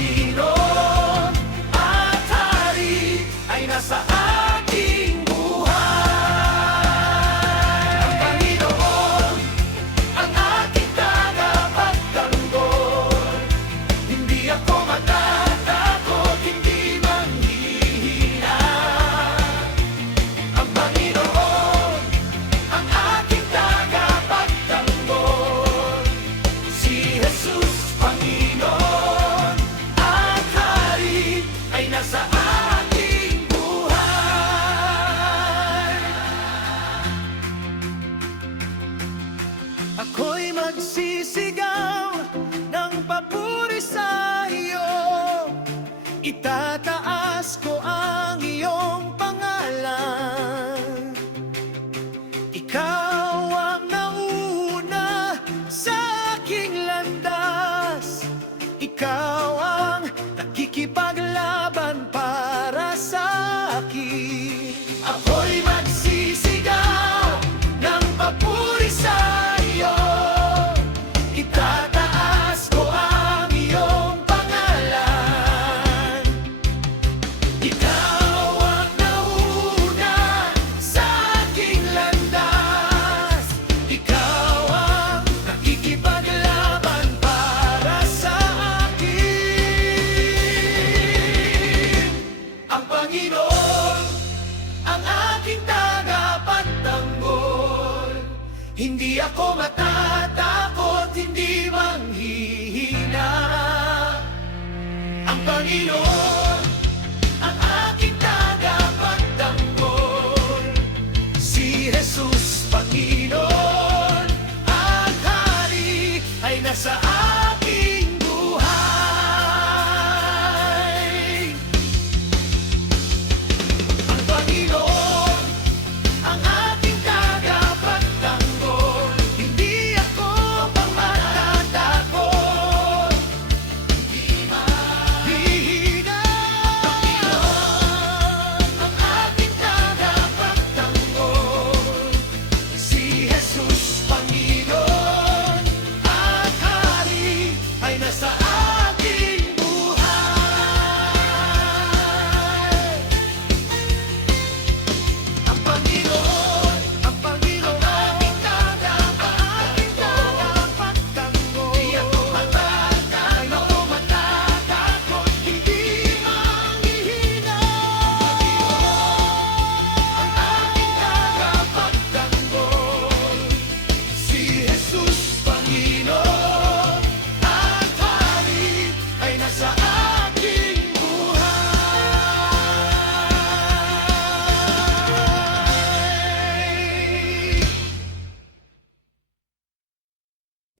Panginoon at Hari ay nasa aking buhay. Ang Panginoon ang aking tagapagtanggol. Hindi ako matatakot, hindi manghihina. Ang Panginoon ang aking tagapagtanggol. Si Jesus, Panginoon at Hari ay nasa aking buhay. Ako'y magsisigaw ng papuri sa iyo. Itataas ko ang iyong pangalan. Ikaw ang nauna sa aking landas. Ikaw ang nakikipaglaban para sa akin. Ako'y magsisigaw ng papuri sa iyo. Itataas ko ang iyong pangalan. Ikaw ang nauna sa aking landas. Ikaw ang nakikipaglaban para sa akin. Ang Panginoon ang aking tagapagtanggol. Hindi ako matatakot, hindi manghihina. Ang Panginoon